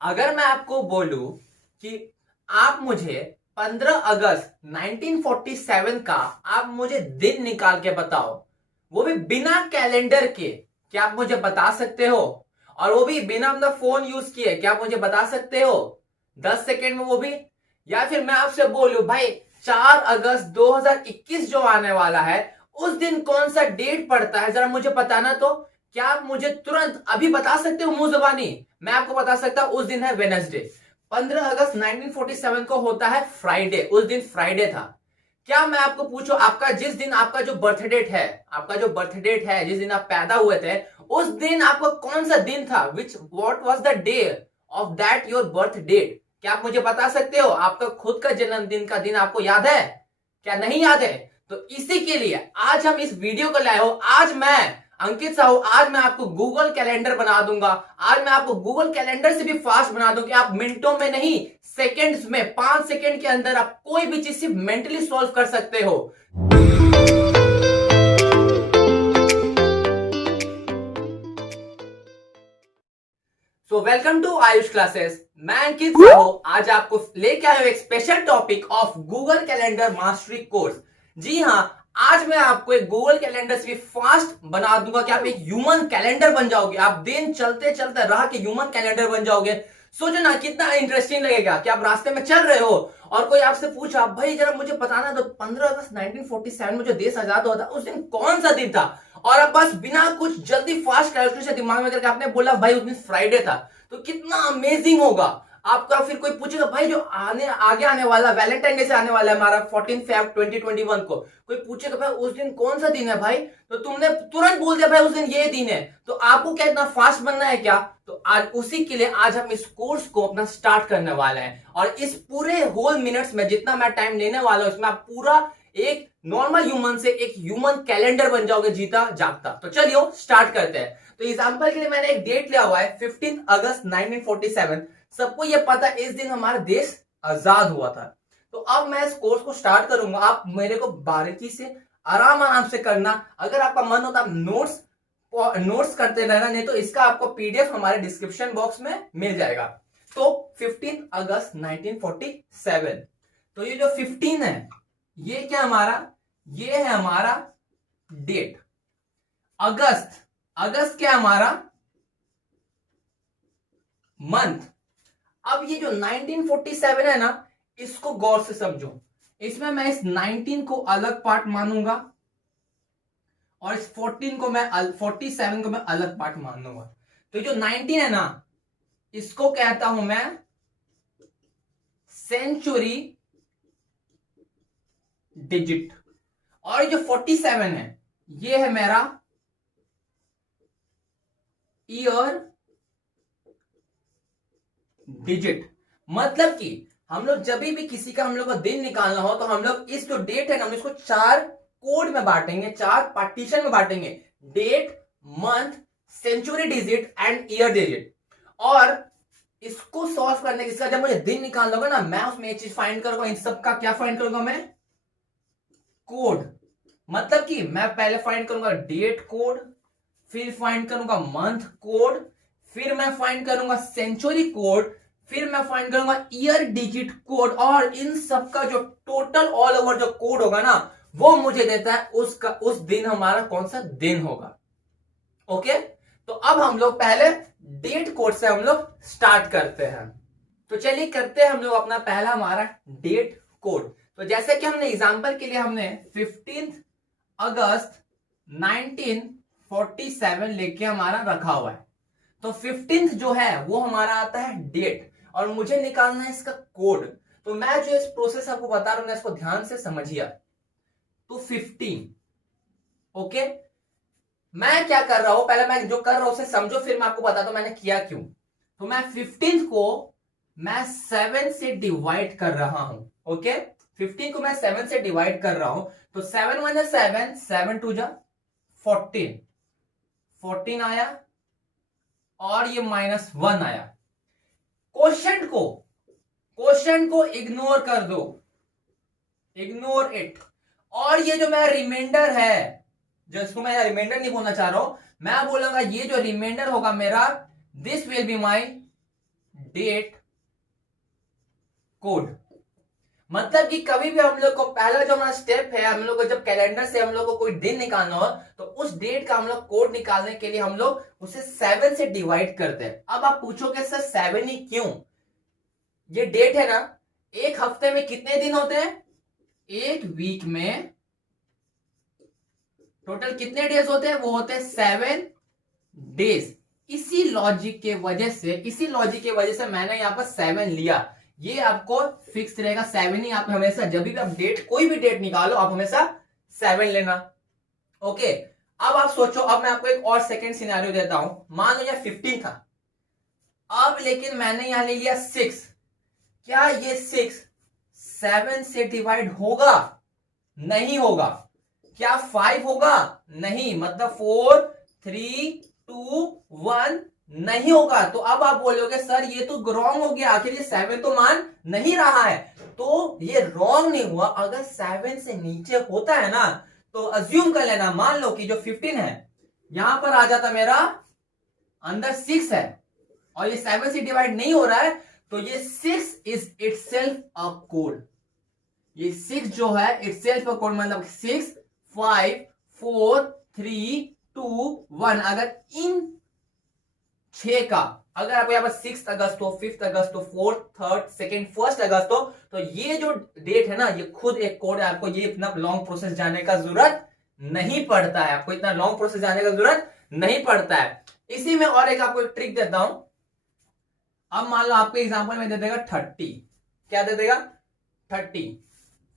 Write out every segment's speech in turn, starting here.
अगर मैं आपको बोलूं कि आप मुझे 15 अगस्त 1947 का आप मुझे दिन निकाल के बताओ, वो भी बिना कैलेंडर के, क्या आप मुझे बता सकते हो? और वो भी बिना अपना फोन यूज किए, क्या आप मुझे बता सकते हो? 10 सेकेंड में वो भी। या फिर मैं आपसे बोलूं भाई 4 अगस्त 2021 जो आने वाला है, उस दिन कौन सा डेट पड़ता है, जरा मुझे बताना तो। क्या आप मुझे तुरंत अभी बता सकते हो मुंह जुबानी? मैं आपको बता सकता हूं, उस दिन है वेनसडे। 15 अगस्त 1947 को होता है फ्राइडे, उस दिन फ्राइडे था। क्या मैं आपको पूछूं, आपका जिस दिन आपका जो बर्थ डेट है, आपका जो बर्थ डेट है, जिस दिन आप पैदा हुए थे, उस दिन आपका कौन सा दिन था? Which what was the day of that your birth date? क्या आप मुझे बता सकते हो? आपका खुद का जन्मदिन का दिन आपको याद है? क्या नहीं याद है? तो इसी के लिए आज हम इस वीडियो को लाए हो। आज मैं अंकित साहू, आज मैं आपको गूगल कैलेंडर बना दूंगा। आज मैं आपको गूगल कैलेंडर से भी फास्ट बना दूंगा कि आप मिनटों में नहीं, सेकंड्स में, 5 सेकंड के अंदर आप कोई भी चीज सिर्फ मेंटली सॉल्व कर सकते हो। So welcome to Ayush classes. मैं अंकित साहू आज आपको लेके आया हूं एक special topic of Google calendar mastery course. जी हाँ, आज मैं आपको एक गूगल कैलेंडर से फास्ट बना दूंगा कि आप एक ह्यूमन कैलेंडर बन जाओगे। आप दिन चलते चलते रह के ह्यूमन कैलेंडर बन जाओगे। सोचो ना कितना इंटरेस्टिंग लगेगा कि आप रास्ते में चल रहे हो और कोई आपसे पूछा, भाई जरा मुझे बताना तो 15 अगस्त 1947 में जो देश आजाद हुआ था, उस दिन कौन सा दिन था? और अब बस बिना कुछ जल्दी फास्ट कैलकुलेशन दिमाग में करके आपने बोला भाई उस दिन फ्राइडे था। तो कितना अमेजिंग होगा आपका। फिर कोई पूछेगा भाई जो आगे आने वाला वैलेंटाइन डे से आने वाला है हमारा 14 फेब 2021 को, कोई पूछेगा भाई उस दिन कौन सा दिन है भाई, तो तुमने तुरंत बोल दिया भाई उस दिन ये दिन है। तो आपको क्या इतना फास्ट बनना है क्या? तो आज उसी के लिए आज हम इस कोर्स को अपना स्टार्ट करने वाले हैं। और इस पूरे होल मिनट्स में जितना मैं टाइम लेने वाला हूं, इसमें आप पूरा एक नॉर्मल ह्यूमन से एक ह्यूमन कैलेंडर बन जाओगे, जीता जागता। तो चलिए स्टार्ट करते हैं। तो एग्जांपल के लिए मैंने एक डेट लिया हुआ है 15 अगस्त 1947। सबको यह पता है इस दिन हमारा देश आजाद हुआ था। तो अब मैं इस कोर्स को स्टार्ट करूंगा। आप मेरे को बारीकी से आराम आराम से करना। अगर आपका मन हो तो आप नोट्स करते रहना, नहीं तो इसका आपको पीडीएफ हमारे डिस्क्रिप्शन बॉक्स में मिल जाएगा। तो 15 अगस्त 1947, तो ये जो 15 है, ये क्या हमारा, ये है हमारा डेट। अगस्त, अगस्त क्या हमारा मंथ। अब ये जो 1947 है ना, इसको गौर से समझो। इसमें मैं इस 19 को अलग पार्ट मानूंगा और इस 14 को मैं 47 को मैं अलग पार्ट मानूंगा। तो जो 19 है ना, इसको कहता हूं मैं सेंचुरी डिजिट। और ये जो 47 है, ये है मेरा ईयर डिजिट। मतलब कि हम लोग जब भी किसी का हम लोग को दिन निकालना हो, तो हम लोग इस जो डेट है ना, हम इसको 4 कोड में बांटेंगे, 4 पार्टीशन में बांटेंगे। Date, month, century digit and year digit. और इसको सॉल्व करने के बाद जब मुझे दिन निकालना होगा ना, मैं उसमें एक चीज फाइंड करूंगा। इन सब का क्या फाइंड करूंगा मैं? कोड। मतलब कि मैं पहले फाइंड करूंगा डेट कोड, फिर फाइंड करूंगा मंथ कोड, फिर मैं फाइंड करूंगा सेंचुरी कोड, फिर मैं फाइंड करूंगा ईयर डिजिट कोड। और इन सब का जो टोटल ऑल ओवर जो कोड होगा ना, वो मुझे देता है उसका उस दिन हमारा कौन सा दिन होगा। ओके, तो अब हम लोग पहले डेट कोड से हम लोग स्टार्ट करते हैं। तो चलिए करते हैं हम लोग अपना पहला हमारा डेट कोड। तो जैसे कि हमने एग्जांपल के लिए हमने 15 अगस्त 1947 लेके हमारा रखा हुआ है। तो 15th जो है वो हमारा आता है डेट, और मुझे निकालना है इसका कोड। तो मैं जो इस प्रोसेस आपको बता रहा हूं, इसको ध्यान से समझिए। तो 15, ओके, मैं क्या कर रहा हूं, पहले मैं जो कर रहा हूं उसे समझो, फिर मैं आपको बताता हूं मैंने किया क्यों। तो मैं 15 को मैं 7 से डिवाइड कर रहा हूं। ओके, 15 को मैं 7 से डिवाइड कर रहा हूं। तो 7 1 7, 7 2 14, 14 आया और ये -1 आया। क्वेश्चन को इग्नोर कर दो, इग्नोर इट। और ये जो मेरा रिमाइंडर है, जिसको मैं रिमाइंडर नहीं बोलना चाह रहा हूं, मैं बोलूंगा ये जो रिमाइंडर होगा मेरा, this will be my date code. मतलब कि कभी भी हम लोग को पहला जो हमारा स्टेप है, हम लोग को जब कैलेंडर से हम लोग को कोई दिन निकालना हो तो उस डेट का हम लोग कोड निकालने के लिए हम लोग उसे 7 से डिवाइड करते हैं। अब आप पूछोगे सर 7 ही क्यों? ये डेट है ना, एक हफ्ते में कितने दिन होते हैं? एक वीक में टोटल कितने डेज होते हैं? वो होते हैं 7 डेज। इसी लॉजिक के वजह से मैंने यहां पर 7 लिया। ये आपको फिक्स रहेगा 7 ही। आप हमेशा जब भी आप डेट, कोई भी डेट निकालो, आप हमेशा 7 लेना। ओके, अब आप सोचो, अब मैं आपको एक और सेकंड सिनेरियो देता हूं। मान लो यह 15 था, अब लेकिन मैंने यहां ले लिया 6। क्या ये 6 7 से डिवाइड होगा? नहीं होगा। क्या 5 होगा? नहीं। मतलब 4 3 2 1 नहीं होगा। तो अब आप बोलोगे सर ये तो रॉन्ग हो गया, आखिर ये 7 तो मान नहीं रहा है। तो ये रॉन्ग नहीं हुआ। अगर 7 से नीचे होता है ना तो अज्यूम कर लेना, मान लो कि जो 15 है यहां पर आ जाता मेरा अंदर 6 है और ये 7 से डिवाइड नहीं हो रहा है, तो ये 6 इज इटसेल्फ अ कोड। ये 6 जो है इटसेल्फ अ कोड, मतलब 6 5 4 3 2 1। अगर इन 6 का, अगर आपको यहाँ पर 6 अगस्त हो, 5 अगस्त हो, 4th 3rd 2nd 1st अगस्त हो, तो ये जो डेट है ना ये खुद एक कोड है। आपको ये इतना लॉन्ग प्रोसेस जाने का जरूरत नहीं पड़ता है। आपको इतना लॉन्ग प्रोसेस जाने का जरूरत नहीं पड़ता है। इसी में और एक आपको एक ट्रिक देता हूं। अब मान लो आपके एग्जांपल में दे देगा 30। क्या दे देगा? 30।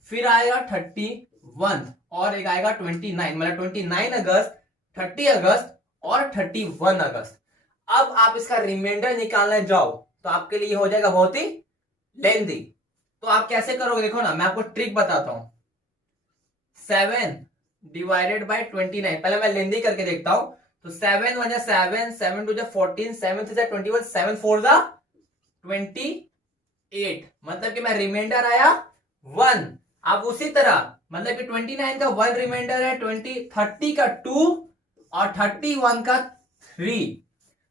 फिर आएगा 31 और एक आएगा 29, मतलब 29 अगस्त, 30 अगस्त और 31 अगस्त। अब आप इसका रिमाइंडर निकालने जाओ तो आपके लिए हो जाएगा बहुत ही लेंदी। तो आप कैसे करोगे? देखो ना, मैं आपको ट्रिक बताता हूं। 7 डिवाइडेड बाय 29, पहले मैं लेंदी करके देखता हूं। तो 7 1 7, 7 2 14, 7 3 21, 7 4 28। मतलब कि मैं रिमाइंडर आया 1। अब उसी तरह मतलब कि 29 का 1 रिमाइंडर है, 30 का 2 और 31 का 3।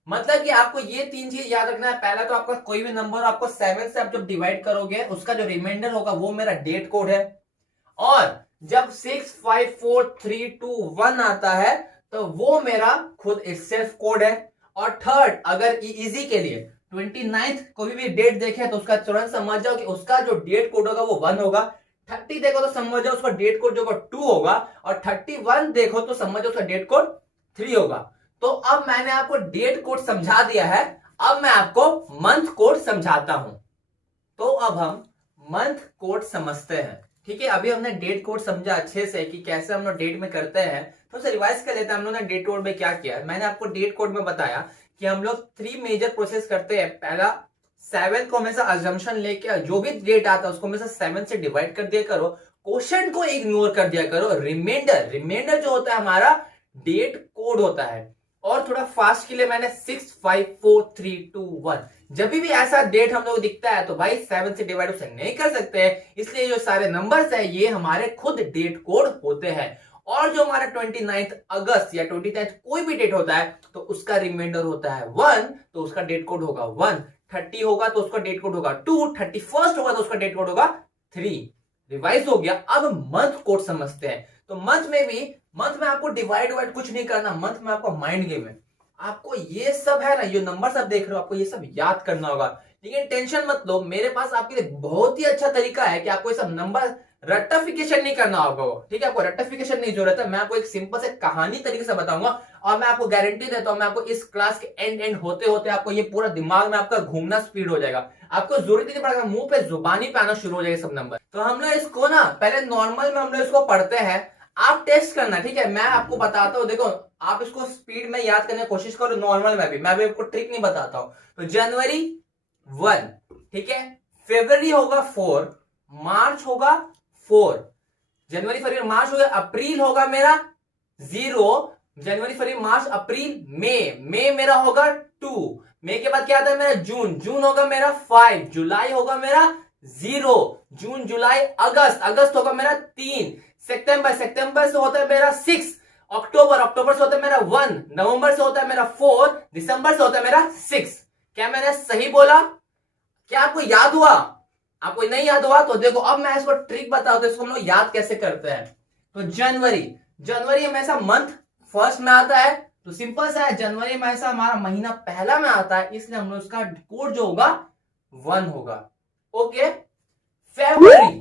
मतलब कि आपको ये 3 चीज याद रखना है। पहला तो आपका कोई भी नंबर आपको 7 से आप जब डिवाइड करोगे उसका जो रिमाइंडर होगा वो मेरा डेट कोड है। और जब 6 5 4 3 2 1 आता है तो वो मेरा खुद सेल्फ कोड है। और थर्ड, अगर इजी के लिए 29th कोई भी डेट देखे तो उसका तुरंत समझ जाओ कि उसका जो डेट कोड होगा वो 1 होगा। 30 देखो तो समझ जाओ उसका डेट कोड जो 2 होगा। और 31 देखो तो समझ जाओ उसका डेट कोड 3 होगा। तो अब मैंने आपको डेट कोड समझा दिया है, अब मैं आपको मंथ कोड समझाता हूं। तो अब हम मंथ कोड समझते हैं। ठीक है, अभी हमने डेट कोड समझा अच्छे से कि कैसे हम लोग डेट में करते हैं। तो रिवाइज कर लेते हैं हम लोग ने डेट कोड में क्या किया है। मैंने आपको डेट कोड में बताया कि हम लोग 3 मेजर प्रोसेस करते हैं। पहला 7 को हमेशा अजम्पशन लेके जो भी डेट आता है उसको हमेशा 7 से डिवाइड कर दिया करो, क्वेश्चन को इग्नोर कर दिया करो। रिमाइंडर जो होता है हमारा डेट कोड होता है। और थोड़ा फास्ट के लिए मैंने 6 5 4 3 2 1, जब भी ऐसा डेट हम लोग दिखता है तो भाई 7 से डिवाइड उसे नहीं कर सकते हैं, इसलिए जो सारे नंबर्स है ये हमारे खुद डेट कोड होते हैं। और जो हमारा 29 अगस्त या 29 कोई भी डेट होता है तो उसका रिमाइंडर होता है 1, तो उसका डेट कोड होगा 1। 30 होगा तो उसका डेट कोड होगा 2, 31 होगा तो उसका डेट कोड होगा 3। रिवाइज हो गया। अब मंथ कोड समझते हैं। तो मंथ में आपको डिवाइड कुछ नहीं करना। मंथ में आपको माइंड गेम है। आपको ये सब है ना, ये नंबर सब देख रहे हो, आपको ये सब याद करना होगा। लेकिन टेंशन मत लो, मेरे पास आपके लिए बहुत ही अच्छा तरीका है कि आपको ये सब नंबर रट्टाफिकेशन नहीं करना होगा। ठीक है, आपको रट्टाफिकेशन नहीं जरूरत है। मैं आपको एक सिंपल से कहानी तरीके से बताऊंगा और मैं आपको गारंटी देता हूं, मैं आपको इस क्लास के एंड होते होते आपको ये पूरा दिमाग में आपका घूमना स्पीड हो जाएगा। आपको जरूरत नहीं पड़ेगा, मुंह पे जुबानी पे आना शुरू हो जाएगा सब नंबर। तो हम लोग इसको ना पहले नॉर्मल में हम लोग इसको पढ़ते हैं, आप टेस्ट करना। ठीक है, मैं आपको बताता हूं, देखो आप इसको स्पीड में याद करने की कोशिश करो। नॉर्मल में भी मैं भी आपको ट्रिक नहीं बताता हूं। तो जनवरी 1, ठीक है, फरवरी होगा 4, मार्च होगा 4, जनवरी फरवरी मार्च हो गया, अप्रैल होगा मेरा 0, जनवरी फरवरी मार्च अप्रैल, मई मेरा होगा 2, मई के बाद क्या आता है मेरा जून होगा मेरा 5, जुलाई होगा मेरा 0, जून जुलाई अगस्त होगा मेरा 3, सितंबर से होता है मेरा 6, अक्टूबर से होता है मेरा 1, नवंबर से होता है मेरा 4, दिसंबर से होता है मेरा 6। क्या मैंने सही बोला? क्या आपको याद हुआ? आपको नहीं याद हुआ तो देखो, अब मैं इसको ट्रिक बताऊं तो इसको हम लोग याद कैसे करते हैं। तो जनवरी, जनवरी हमेशा मंथ फर्स्ट में आता है, तो सिंपल सा है, जनवरी में ऐसा हमारा महीना पहला में आता है, इसलिए हम लोग उसका कोड जो होगा 1 होगा। ओके। फेब्रुअरी,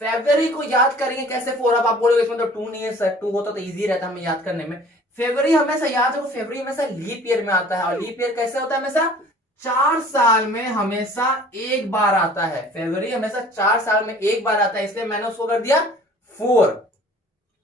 फेब्रुअरी को याद करेंगे कैसे? 4, अब आप बोलोगे इसमें तो 2 नहीं है सर, 2 होता तो इजी रहता हमें याद करने में। फेब्रुअरी हमेशा याद रखो, फेब्रुअरी हमेशा लीप ईयर में आता है, और लीप ईयर कैसे होता है? हमेशा 4 साल में हमेशा एक बार आता है। फेब्रुअरी हमेशा 4 साल में एक बार आता है, इसलिए मैंने उसको कर दिया 4।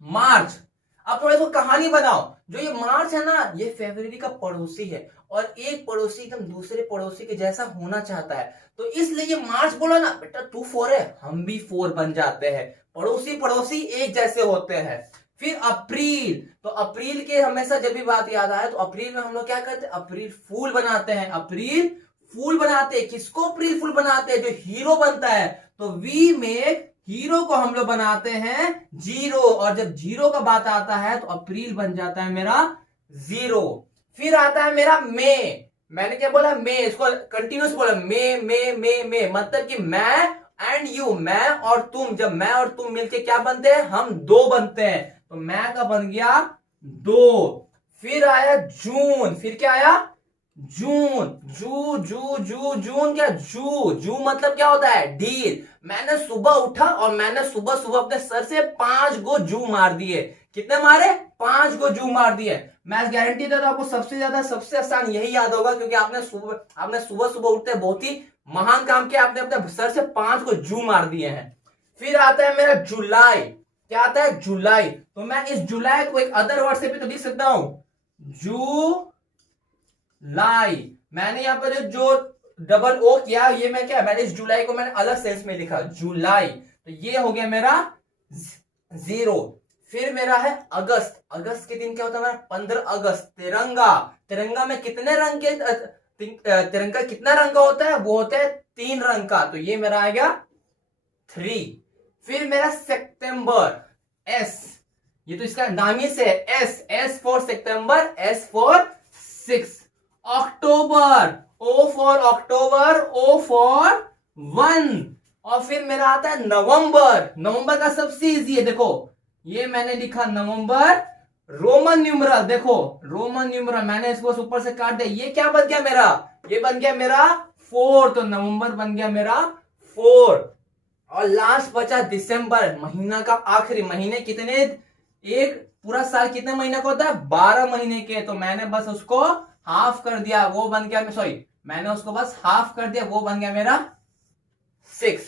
मार्च, अब थोड़ा इसको कहानी बनाओ। जो ये मार्च है ना, ये फेब्रुअरी का पड़ोसी है, और एक पड़ोसी एकदम दूसरे पड़ोसी के जैसा होना चाहता है, तो इसलिए ये मार्च बोला ना, बेटा तू 4 है, हम भी 4 बन जाते हैं, पड़ोसी पड़ोसी एक जैसे होते हैं। फिर अप्रैल, तो अप्रैल के हमेशा जब भी बात याद आए तो अप्रैल में हम लोग क्या करते हैं? अप्रैल फूल बनाते हैं, अप्रैल फूल बनाते हैं। किसको अप्रैल फूल बनाते हैं? जो हीरो बनता है, तो वी मेक हीरो को हम लोग बनाते हैं जीरो, और जब जीरो का बात आता है तो अप्रैल बन जाता है मेरा 0। फिर आता है मेरा मई, मैंने क्या बोला? मई, इसको कंटिन्यूस बोला, मई, मतलब कि मैं एंड यू, मैं और तुम, जब मैं और तुम मिलके क्या बनते हैं? हम 2 बनते हैं, तो मैं का बन गया 2। फिर आया जून, फिर क्या आया? जून, जू जू जू जून, क्या जू, जू मतलब क्या होता है? ढील। मैंने सुबह उठा और मैंने सुबह सुबह अपने सर से 5 गो जू मार दिए। कितने मारे? 5 गो जू मार दिए। मैं गारंटी देता हूं आपको सबसे ज्यादा सबसे आसान यही याद होगा, क्योंकि आपने सुबह सुबह उठते बहुत ही महान काम किया, आपने अपने सर से 5 को जू मार दिए हैं। फिर आता है मेरा जुलाई, क्या आता है? जुलाई। तो मैं इस जुलाई को एक अदर वर्ड से भी तो लिख सकता हूं, जू लाई। मैंने यहां पर जो डबल ओ किया, ये मैं क्या, मैंने इस जुलाई को मैंने अलग सेंस में लिखा, जुलाई, तो ये हो गया मेरा 0। फिर मेरा है अगस्त, अगस्त के दिन क्या होता है मेरा? 15 अगस्त, तिरंगा। तिरंगा में कितने रंग के तिरंगा कितना रंग का होता है? वो होता है 3 रंग का, तो ये मेरा आ गया 3। फिर मेरा सितंबर, एस, ये तो इसका नाम ही से है, S for September, S for 6। अक्टूबर, ओ फॉर अक्टूबर, ओ फॉर 1। और फिर मेरा आता है नवंबर, नवंबर का सबसे इजी है, देखो ये मैंने लिखा नवंबर, रोमन न्यूमरल, देखो रोमन न्यूमरल, मैंने इसको ऊपर से काट दिया, ये क्या बन गया मेरा? ये बन गया मेरा 4, तो नवंबर बन गया मेरा 4। और लास्ट बचा दिसंबर, महीना का आखिरी। महीने कितने? एक पूरा साल कितने महीने का होता है? 12 महीने के, तो मैंने बस उसको हाफ कर दिया, वो बन गया, सॉरी मैंने उसको बस हाफ कर दिया, वो बन गया मेरा 6,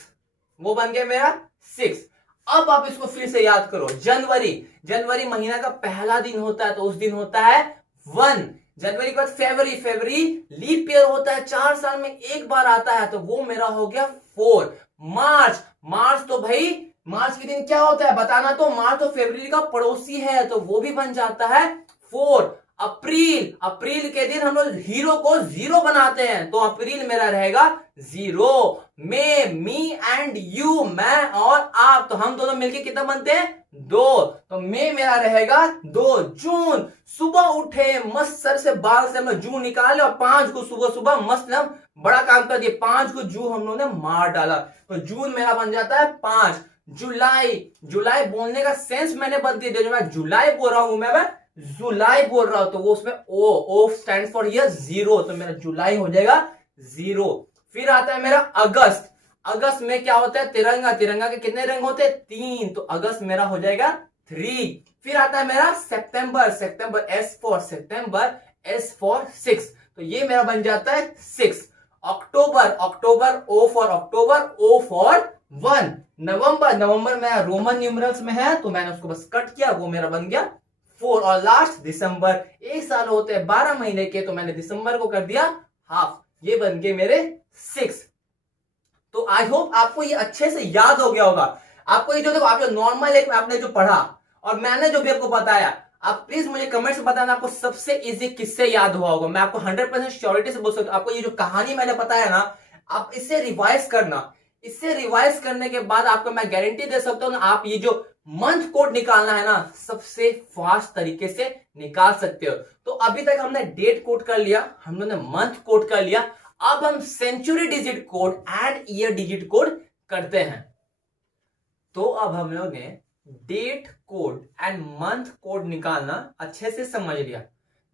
वो बन गया मेरा 6। अब आप इसको फिर से याद करो, जनवरी, जनवरी महीना का पहला दिन होता है, तो उस दिन होता है 1। जनवरी के बाद फरवरी, फरवरी लीप ईयर होता है, 4 साल में एक बार आता है, तो वो मेरा हो गया 4। मार्च, मार्च तो भाई मार्च के दिन क्या होता है बताना, तो मार्च तो फरवरी का पड़ोसी है, तो वो भी बन जाता है 4। अप्रैल, अप्रैल के दिन हम लोग हीरो को 0 बनाते हैं, तो अप्रैल मेरा रहेगा 0। मई, मी एंड यू, मैं और आप, तो हम दोनों मिलके कितना बनते हैं? 2, तो मई मेरा रहेगा 2। जून, सुबह उठे मस्त सर से बाल से हम लोग जू निकाले और 5 को सुबह सुबह मस्त हम बड़ा काम कर दिए, 5 को जू हम लोगों ने मार डाला, तो जून मेरा बन जाता है 5। जुलाई, जुलाई बोलने का सेंस मैंने बदल दिया, जो मैं जुलाई बोल रहा हूं मैं जुलाई बोल रहा हूं, तो वो उसमें ओ स्टैंड फॉर हियर 0, तो मेरा जुलाई हो जाएगा 0। फिर आता है मेरा अगस्त, अगस्त में क्या होता है? तिरंगा, तिरंगा के कितने रंग होते हैं? 3, तो अगस्त मेरा हो जाएगा 3। फिर आता है मेरा सितंबर, सितंबर S for September, S for 6, तो ये मेरा बन जाता है 6। अक्टूबर, अक्टूबर ओ फॉर अक्टूबर, ओ फॉर 1। नवंबर, नवंबर मेरा रोमन न्यूमरल्स में है, तो मैंने उसको बस कट किया, वो मेरा बन गया 4। और लास्ट दिसंबर, एक साल होते हैं 12 महीने के, तो मैंने दिसंबर को कर दिया हाफ, ये बन गए मेरे 6। तो आई होप आपको ये अच्छे से याद हो गया होगा। आपको ये जो देखो, आप जो नॉर्मल एक आपने जो पढ़ा और मैंने जो भी आपको बताया, आप प्लीज मुझे कमेंट्स में बताना आपको सबसे इजी किससे याद हुआ होगा। मैं आपको 100% श्योरिटी से बोल सकता हूं, आपको ये जो कहानी मैंने बताया ना, आप इससे रिवाइज करना, इससे रिवाइज करने के बाद आपको मैं गारंटी दे सकता हूं ना, आप ये जो मंथ कोड निकालना है ना, सबसे फास्ट तरीके से निकाल सकते हो। तो अभी तक हमने डेट कोड कर लिया, हम लोगों ने मंथ कोड कर लिया, अब हम century digit code and year digit code करते हैं। तो अब हम लोग ने date code and month code निकालना अच्छे से समझ लिया।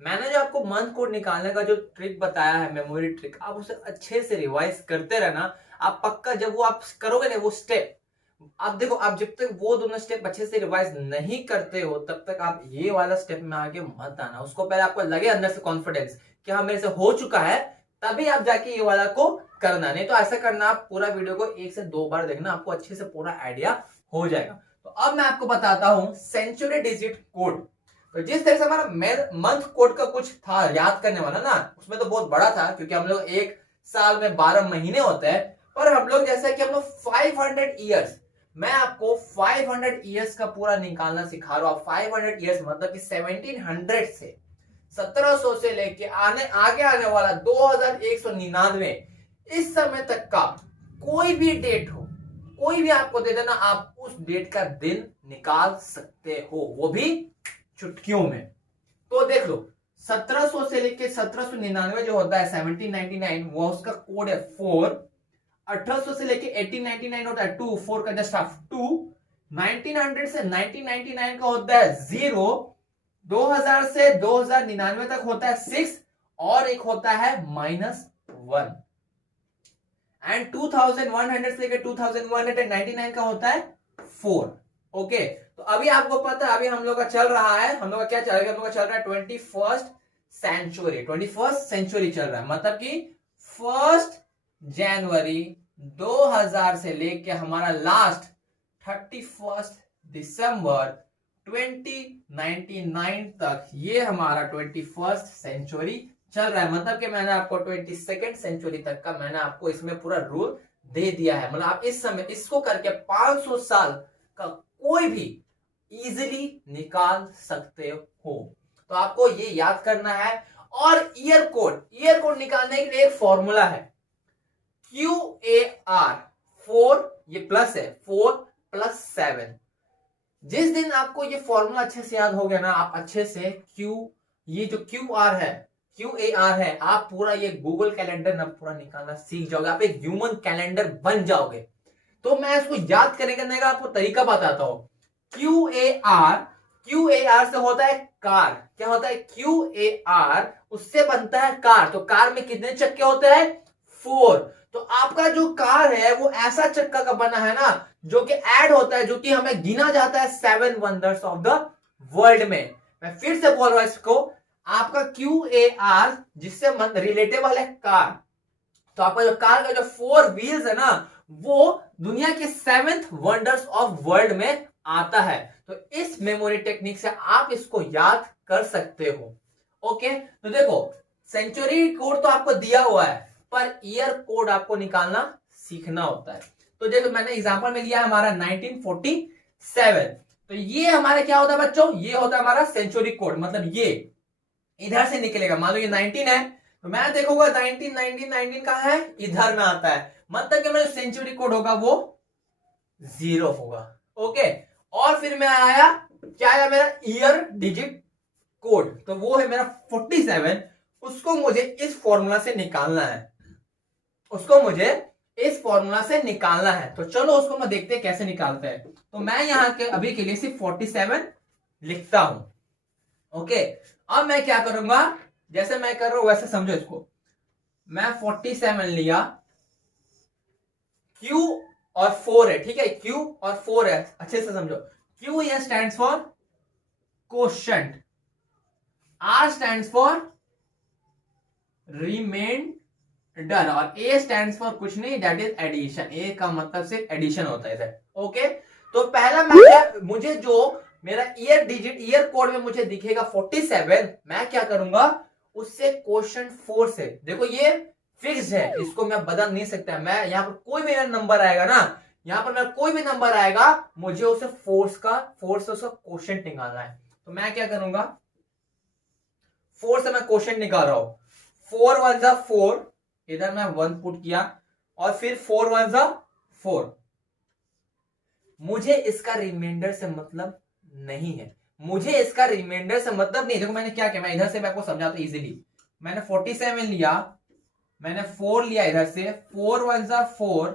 मैंने जो आपको मंथ कोड निकालने का जो ट्रिक बताया है, मेमोरी ट्रिक, आप उसे अच्छे से रिवाइज करते रहना। आप पक्का जब वो आप करोगे ना वो स्टेप, आप देखो, आप जब तक वो दोनों स्टेप अच्छे से रिवाइज नहीं करते हो तब तक आप ये वाला स्टेप में आगे मत आना। उसको पहले आपको लगे अंदर से कॉन्फिडेंस कि हाँ मेरे से हो चुका है, तभी आप जाके ये वाला को करना। नहीं तो ऐसा करना, आप पूरा वीडियो को 1 से 2 बार देखना, आपको अच्छे से पूरा आइडिया हो जाएगा। तो अब मैं आपको बताता हूं सेंचुरी डिजिट कोड। तो जिस तरह से हमारा मंथ कोड का कुछ था याद करने वाला ना, उसमें तो बहुत बड़ा था क्योंकि हम लोग एक साल में 12 महीने होते हैं। पर हम लोग जैसा कि हम लोग 500 ईयर्स, मैं आपको 500 ईयर्स का पूरा निकालना सिखा रहा हूं। 500 ईयर्स मतलब कि 1700 से 1700 से लेके आगे आने वाला 2199 इस समय तक का कोई भी डेट हो, कोई भी आपको दे देना, आप उस डेट का दिन निकाल सकते हो, वो भी चुटकियों में। तो देख लो, 1700 से लेके 1799 जो होता है 1799, वो उसका कोड है 4। 1800 से लेके 1899 होता है 2, 4 का जस्ट हाफ 2। 1900 से 1999 का होता है 0। 2000 से 2099 तक होता है 6 और एक होता है -1। एंड 2100 से लेकर 2199 का होता है 4। ओके, तो अभी आपको पता है, अभी हम लोग का चल रहा है, हम लोग का क्या चल रहा है, हम लोग का चल रहा है 21st सेंचुरी। 21st सेंचुरी चल रहा है, मतलब कि 1 जनवरी 2000 से लेके हमारा लास्ट 31 दिसंबर 2099 तक ये हमारा 21st सेंचुरी चल रहा है। मतलब कि मैंने आपको 22nd सेंचुरी तक का मैंने आपको इसमें पूरा रूल दे दिया है। मतलब आप इस समय इसको करके 500 साल का कोई भी इजीली निकाल सकते हो। तो आपको ये याद करना है। और ईयर कोड निकालने के लिए एक फॉर्मूला है, QAR 4, ये प्लस है, 4 + 7। जिस दिन आपको ये फॉर्मूला अच्छे से याद हो गया ना, आप अच्छे से ये जो QAR है, आप पूरा ये गूगल कैलेंडर ना पूरा निकालना सीख जाओगे, आप एक ह्यूमन कैलेंडर बन जाओगे। तो मैं इसको याद करने का आपको तरीका बताता हूं। QAR से होता है कार। क्या होता है? QAR उससे बनता है कार। तो कार में कितने चक्के होते हैं? 4। तो आपका जो कार है वो ऐसा चक्का का बना है ना, जो कि ऐड होता है, जो कि हमें गिना जाता है 7 वंडर्स ऑफ द वर्ल्ड में। मैं फिर से बोल रहा हूं इसको, आपका QAR जिससे रिलेटेबल है कार। तो आपका जो कार का जो 4 व्हील्स है ना, वो दुनिया के 7th वंडर्स ऑफ वर्ल्ड में आता है। तो इस मेमोरी टेक्निक से आप इसको याद कर सकते हो। ओके, तो देखो, सेंचुरी कोड तो आपको दिया हुआ है, पर ईयर कोड आपको निकालना सीखना होता है। तो देखो, मैंने एग्जांपल में लिया है हमारा 1947। तो ये हमारा क्या होता है बच्चों? ये होता है हमारा सेंचुरी कोड। मतलब ये इधर से निकलेगा, मान लो ये 19 है, तो मैं देखूंगा 19 कहां है? इधर में आता है। मतलब कि मेरा सेंचुरी कोड होगा वो 0 होगा। ओके, और फिर मैं आया, क्या आया मेरा? Year digit code. तो वो है मेरा 47। उसको मुझे इस फॉर्मूला से निकालना है, तो चलो उसको मैं देखते हैं कैसे निकालते हैं। तो मैं यहां के अभी के लिए सिर्फ 47 लिखता हूं। ओके, अब मैं क्या करूंगा, जैसे मैं कर रहा हूं वैसे समझो इसको। मैं 47 लिया, Q और 4 है, ठीक है, Q और 4 है, अच्छे से समझो। Q ये stands for quotient, R stands for remainder, और A स्टैंड्स फॉर कुछ नहीं, दैट इज एडिशन। A का मतलब सिर्फ एडिशन होता है इधर। ओके, तो पहला मुझे जो मेरा ईयर कोड में मुझे दिखेगा 47, मैं क्या करूंगा, उससे क्वोशंट 4 से, देखो ये फिक्स है, इसको मैं बदल नहीं सकता। मैं यहां पर कोई भी नंबर आएगा ना, यहां पर मेरा कोई भी नंबर आएगा, मुझे उसे 4 से उसका क्वोशंट निकालना है। तो मैं क्या करूंगा, 4 से मैं क्वोशंट निकाल रहा हूं। 4 1 जा 4, इधर मैं 1 पुट किया, और फिर 4 1 जा 4। मुझे इसका रिमाइंडर से मतलब नहीं है, देखो मैंने क्या किया, मैं इधर से मैं आपको समझाता हूं इजीली। मैंने 47 लिया, मैंने 4 लिया इधर से, 4 1 जा 4,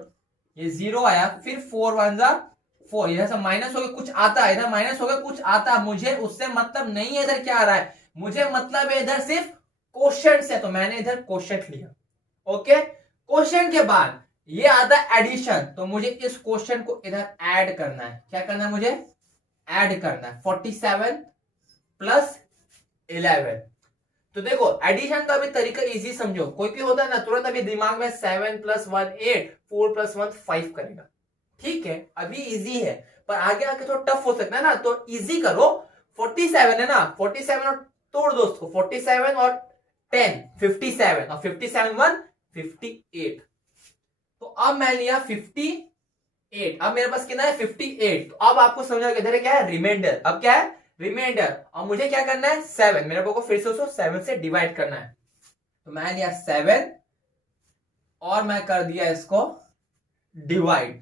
ये 0 आया, फिर 4 1 जा 4, इधर से माइनस हो गया कुछ आता है, इधर माइनस हो गया कुछ आता है, मुझे उससे मतलब नहीं है इधर क्या आ रहा है, मुझे मतलब है इधर सिर्फ क्वोशंट से, तो मैंने इधर क्वोशंट लिया। ओके, क्वोशंट के बाद ये आता है एडिशन, तो मुझे इस क्वेश्चन को इधर ऐड करना है। क्या करना है, मुझे ऐड करना है 47 प्लस 11। तो देखो एडिशन का भी तरीका इजी समझो, कोई भी होता है ना तुरंत अभी दिमाग में 7 प्लस 1 8, 4 प्लस 1 5 करेगा, ठीक है अभी इजी है, पर आगे आके थोड़ा टफ हो सकता है ना, तो इजी करो। 47 है ना, 47 और तोड़ दो उसको, 47 और 10 57, और 57 1 58। तो अब मैं लिया 58, अब मेरे पास कितना है 58। तो अब आपको समझ आ गया इधर क्या है रिमाइंडर, अब क्या है रिमाइंडर, और मुझे क्या करना है 7, मेरे को फिर से उसको 7 से डिवाइड करना है। तो मैं लिया 7 और मैं कर दिया इसको डिवाइड।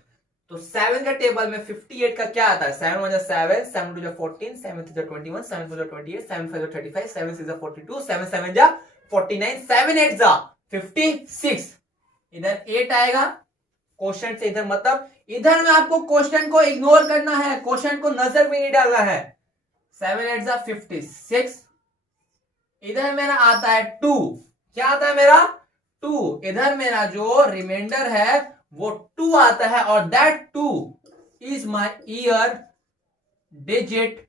तो 7 का टेबल में 58 का क्या आता है, 7 1 7, 7 2 14, 7 3 21, 7 4 28, 7 5 35, 7 6 42, 7 7 49, 7 8 56। इधर 8 आएगा क्वेश्चन से, इधर मतलब इधर में आपको क्वेश्चन को इग्नोर करना है, क्वेश्चन को नजर में नहीं डालना है। 7 8 56, इधर मेरा आता है 2, क्या आता है मेरा 2, इधर मेरा जो रिमाइंडर है वो 2 आता है, और that 2 is my year digit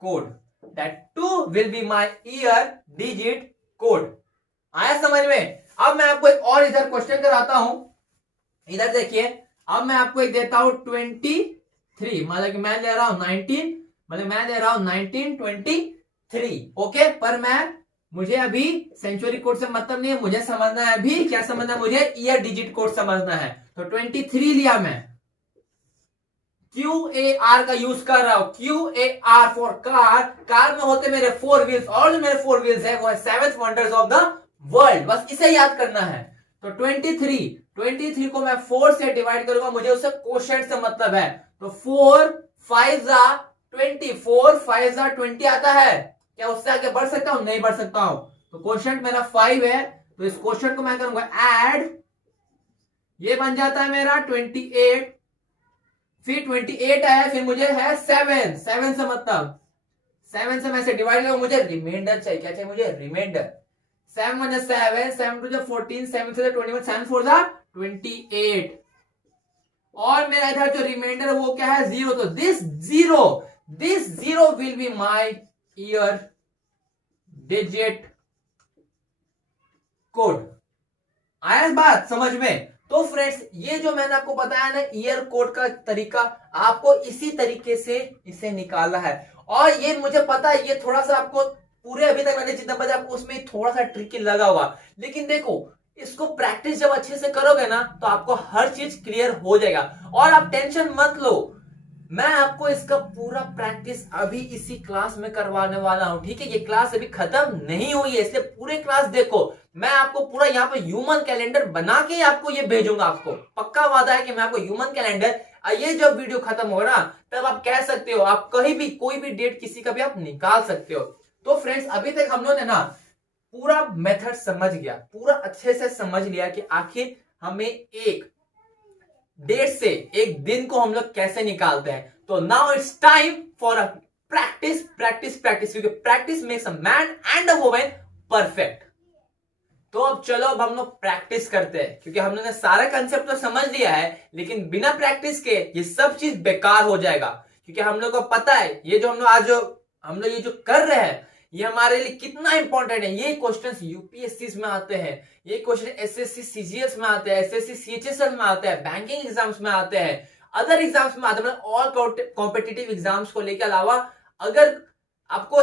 code, that 2 will be my year digit code. आया समझ में। अब मैं आपको एक और इधर क्वेश्चन कराता हूं, इधर देखिए, अब मैं आपको एक देता हूं 23, मतलब कि मैं ले रहा हूं 19, मतलब मैं ले रहा हूं 1923। ओके, पर मुझे अभी सेंचुरी कोड से मतलब नहीं है, मुझे समझना है अभी क्या समझना है, मुझे ईयर डिजिट कोड समझना है। तो 23 लिया मैं, QAR का यूज कर रहा हूं, QAR फॉर कार, कार में होते मेरे 4 व्हील्स, और जो मेरे 4 व्हील्स है वो है 7th wonders of the world, बस इसे याद करना है। तो 23 को मैं 4 से डिवाइड करूंगा, मुझे उससे क्वोशंट से मतलब है, तो 4 5 जा 20, 4 5 जा 20 आता है, क्या उससे आगे बढ़ सकता हूं, नहीं बढ़ सकता हूं। तो क्वोशंट मेरा 5 है, तो इस क्वोशंट को मैं करूंगा ऐड, ये बन जाता है मेरा 28, फिर 28 आया, फिर मुझे है 7 से मतलब 7 से मैं से डिवाइड करूंगा, मुझे रिमाइंडर चाहिए, क्या चाहिए मुझे रिमाइंडर। 7 1 7, 7 2 14, 7 3 21, 7 4 28, और मेरा इधर जो रिमाइंडर वो क्या है 0, तो this zero will be my year digit code. आया बात समझ में। तो फ्रेंड्स ये जो मैंने आपको बताया ना ईयर कोड का तरीका, आपको इसी तरीके से इसे निकालना है, और ये मुझे पता है ये थोड़ा सा आपको पूरे अभी तक मैंने जितना बजा आपको उसमें थोड़ा सा ट्रिकी लगा होगा, लेकिन देखो इसको प्रैक्टिस जब अच्छे से करोगे ना तो आपको हर चीज क्लियर हो जाएगा, और आप टेंशन मत लो, मैं आपको इसका पूरा प्रैक्टिस अभी इसी क्लास में करवाने वाला हूं, ठीक है। ये क्लास अभी खत्म नहीं हुई है, इसलिए पूरे क्लास देखो, मैं आपको पूरा यहाँ पे ह्यूमन कैलेंडर बना के आपको ये भेजूंगा, आपको पक्का वादा है कि मैं आपको ह्यूमन कैलेंडर, ये जब वीडियो खत्म होगा ना तब आप कह सकते हो, आप कहीं भी कोई भी डेट किसी का भी आप निकाल सकते हो। तो फ्रेंड्स अभी तक हम लोगों ने ना पूरा मेथड समझ गया, पूरा अच्छे से समझ लिया कि आखिर हमें एक डेट से एक दिन को हम लोग कैसे निकालते हैं। तो now it's time for a practice practice practice, क्योंकि practice makes a man and a woman perfect. तो अब चलो अब हम लोग प्रैक्टिस करते हैं, क्योंकि हम लोगों ने सारा कंसेप्ट तो समझ लिया है, लेकिन बिना प्रैक्टिस के ये सब चीज बेकार हो जाएगा, क्योंकि हम लोग को पता है ये जो हम लोग आज हम लोग ये जो कर रहे हैं ये हमारे लिए कितना इंपॉर्टेंट है। ये क्वेश्चंस यूपीएससी में आते हैं, ये क्वेश्चन एसएससी सीजीएस में आते हैं, एसएससी सीएचएसएल में आते हैं, बैंकिंग एग्जाम्स में आते हैं, अदर एग्जाम्स में आते हैं, ऑल कॉम्पिटिटिव एग्जाम्स को लेकर अलावा अगर आपको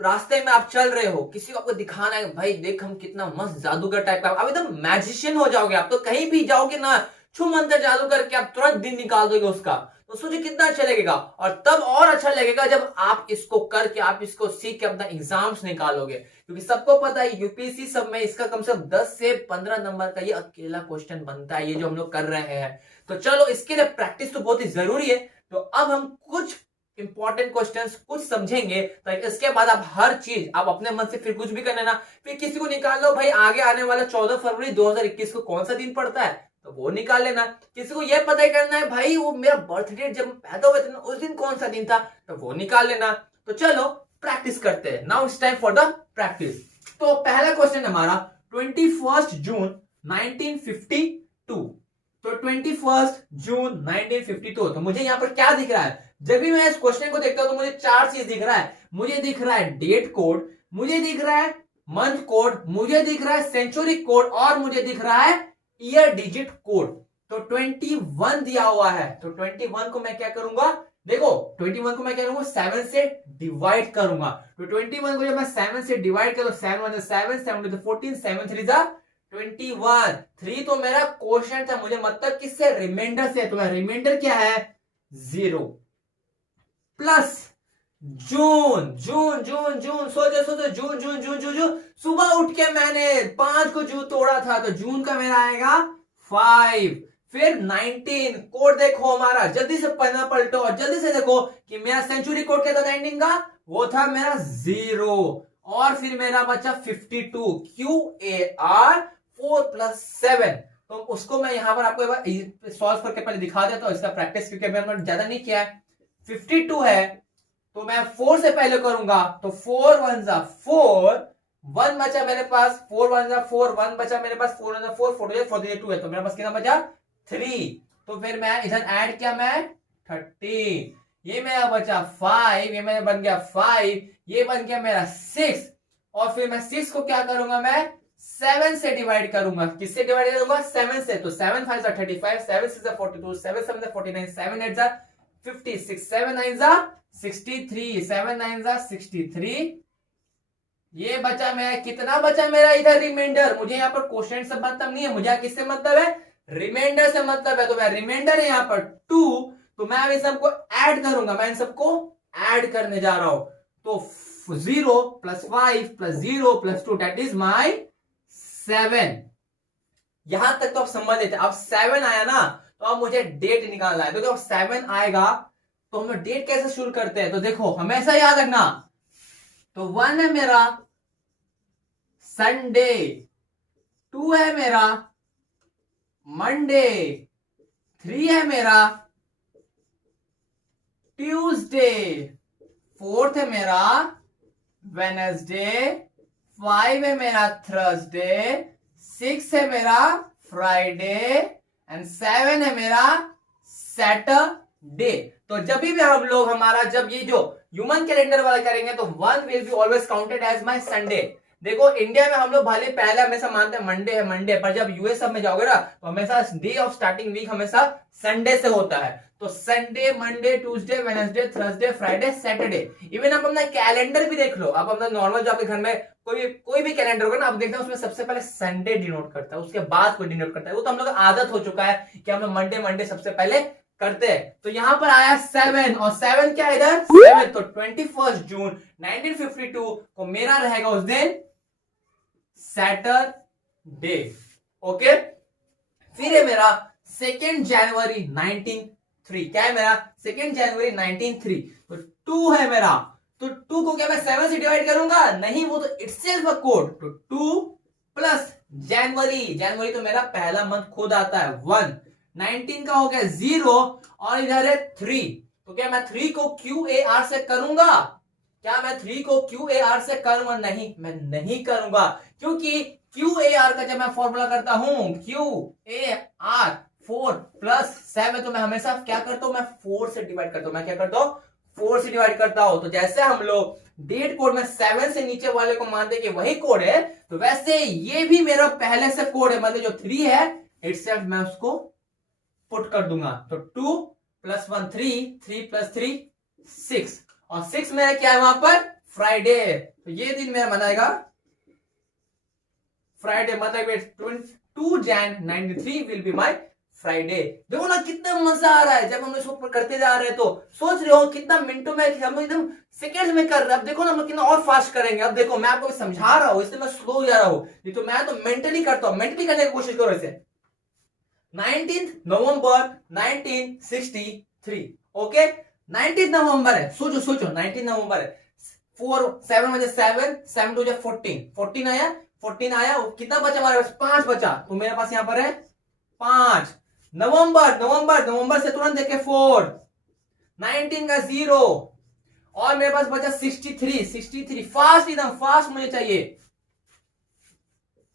रास्ते में आप चल रहे हो, किसी को आपको दिखाना है भाई देख हम कितना मस्त जादूगर टाइप का, आप एकदम मैजिशियन हो जाओगे, आप तो कहीं भी जाओगे ना छू मंतर जादू करके आप तुरंत दिन निकाल दोगे उसका, तो सोचिए कितना अच्छा लगेगा। और तब और अच्छा लगेगा जब आप इसको करके आप इसको सीख के अपना एग्जाम्स निकालोगे, क्योंकि सबको पता है यूपीएससी सब में इसका कम से कम 10 से 15 नंबर का ये अकेला क्वेश्चन बनता है, ये जो हम लोग कर रहे हैं। तो चलो इसके लिए प्रैक्टिस तो बहुत ही जरूरी है। तो अब हम कुछ इंपॉर्टेंट क्वेश्चंस कुछ समझेंगे तो इसके बाद आप हर चीज आप अपने मन से फिर कुछ भी कर लेना। फिर किसी को निकाल लो भाई आगे आने वाला 14 फरवरी 2021 को कौन सा दिन पड़ता है तो वो निकाल लेना। किसी को यह पता करना है भाई वो मेरा बर्थ डेट जब पैदा हुए थे ना उस दिन कौन सा दिन था तो वो निकाल लेना। तो चलो प्रैक्टिस करते हैं। Now it's time for the practice. तो पहला क्वेश्चन हमारा 21 जून 1952। तो 21 जून 1952 तो मुझे यहां पर क्या दिख रहा है, जब भी मैं इस क्वेश्चन को देखता हूं तो मुझे चार चीज दिख रहा है। मुझे दिख रहा है डेट कोड, मुझे दिख रहा है मंथ कोड, मुझे दिख रहा है सेंचुरी कोड और मुझे दिख रहा है ईयर डिजिट कोड। तो 21 दिया हुआ है तो 21 को मैं क्या करूंगा, देखो 21 को मैं क्या करूंगा 7 से डिवाइड करूंगा। तो 21 को जब मैं 7 से डिवाइड करूं 7 1 7 7 2 14 7 3 21 3 तो मेरा क्वेश्चन था, मुझे मतलब किससे रिमाइंडर से। तो मेरा रिमाइंडर क्या है 0 प्लस जून जून जून जून सोचो सोचो जून जून जून जून जून सुबह उठ के मैंने 5 को जून तोड़ा था तो जून का मेरा आएगा 5। फिर 19 कोड देखो हमारा, जल्दी से पन्ना पलटो और जल्दी से देखो कि मेरा सेंचुरी कोड क्या था 19 का, वो था मेरा 0। और फिर मेरा बचा 52 QAR 4 + 7। तो उसको मैं यहां पर आपको सॉल्व करके पहले दिखा देता हूं इसका प्रैक्टिस, क्योंकि मैंने ज्यादा नहीं किया है। 52 है तो मैं 4 से पहले करूंगा तो 4 1 4 1 बचा मेरे पास, 4 1 4 1 बचा मेरे पास, 4 1 4 4 2 है तो मेरे पास कितना बचा 3। तो फिर मैं इधर ऐड किया मैं 30, ये मेरा बचा 5, ये मेरा बन गया 5, ये बन गया मेरा 6। और फिर मैं 6 को क्या करूंगा मैं 7 से डिवाइड करूंगा। किससे डिवाइड करूंगा 7 से। तो 7 5 35, 7 6 42, 7 7 49, 7 8 56, 7 9 63, 7 9 63। ये बचा मेरा, कितना बचा मेरा इधर रिमाइंडर। मुझे यहाँ पर क्वेश्चन से मतलब नहीं है, मुझे किससे मतलब है रिमाइंडर से मतलब है। तो मैं रिमाइंडर है यहाँ पर 2, तो मैं इन सबको ऐड करूंगा, मैं इन सबको ऐड करने जा रहा हूं। तो 0 + 5 + 0 + 2 दैट इज माई 7। यहां तक तो आप समझ लेते। अब 7 आया ना तो अब मुझे डेट निकालना है। तो जब 7 आएगा तो हम डेट कैसे शुरू करते हैं, तो देखो हमेशा याद रखना। तो 1 है मेरा संडे, 2 है मेरा मंडे, 3 है मेरा ट्यूसडे, 4 है मेरा वेनसडे, 5 है मेरा थर्सडे, 6 है मेरा फ्राइडे एंड 7 है मेरा सैटरडे। तो जब भी हम लोग हमारा जब ये जो ह्यूमन कैलेंडर वाला करेंगे तो 1 will be always counted as my Sunday. देखो इंडिया में हम लोग भले पहले हमेशा मानते हैं मंडे है मंडे, पर जब यूएस में जाओगे ना तो हमेशा डे ऑफ स्टार्टिंग वीक हमेशा संडे से होता है। तो Sunday Monday Tuesday Wednesday Thursday Friday Saturday. Even आप अपना कैलेंडर भी देख लो, आप अपना नॉर्मल जो आपके घर में कोई भी कैलेंडर होगा ना आप देखते हैं उसमें सबसे पहले संडे डिनोट करता है, उसके बाद कोई डिनोट करता है। वो तो हम लोग आदत हो चुका है कि हम लोग मंडे सबसे पहले करते हैं। तो यहां पर आया 7 और 7 क्या इधर 7। तो 21 जून 1952 को मेरा रहेगा उस दिन सैटरडे। ओके, फिर है मेरा 2 जनवरी 1903। क्या है मेरा 2 जनवरी 1903। तो 2 है मेरा, तो 2 को क्या मैं 7 से डिवाइड करूंगा नहीं, वो तो इटसेल्फ अ कोड। तो 2 प्लस जनवरी तो मेरा पहला मंथ खुद आता है 1, 19 का हो गया 0 और इधर है 3। तो क्या मैं 3 को QAR से करूंगा, क्या मैं 3 को QAR से करूंगा, नहीं मैं नहीं करूंगा, क्योंकि QAR का जब मैं फॉर्मूला करता हूं QAR 4 + 7 तो मैं हमेशा क्या करता हूं मैं 4 से डिवाइड करता हूं। मैं क्या करता हूं 4 से डिवाइड करता हूं। तो जैसे हम लोग डेट कोड में 7 से नीचे वाले को मानते कि वही कोड है, तो वैसे ये भी मेरा पहले से कोड है, मतलब जो 3 है इटसेल्फ मैं उसको पुट कर दूंगा। तो 2 + 1 3, 3 + 3 6 और 6 मेरा क्या है वहां पर फ्राइडे। तो ये दिन मेरा मनाएगा फ्राइडे, मतलब 2 Jan 1993 will be my Friday. देखो ना कितना मजा आ रहा है जब हम इसको करते जा रहे हैं। तो सोच रहे हो कितना मिनटों में हम एकदम सेकेंड्स में कर रहे हैं। अब देखो ना हम कितना और फास्ट करेंगे। अब देखो मैं आपको समझा रहा हूं इसलिए मैं स्लो हो जा रहा हूं, नहीं तो मैं तो मेंटली करता हूं। मेंटली करने की कोशिश करो इसे। 19 नवंबर 1963। ओके, 19 नवंबर है, सोचो सोचो 19 नवंबर है। 7 बजे 7, 7 टू 14, 14 आया, 14 आया, कितना बचा हमारे पास? 5 बचा। तो मेरे पास यहां पर है 5। नवंबर नवंबर नवंबर से तुरंत देखे 4, 19 का 0, और मेरे पास बचा 63, 63 फास्ट, एकदम फास्ट मुझे चाहिए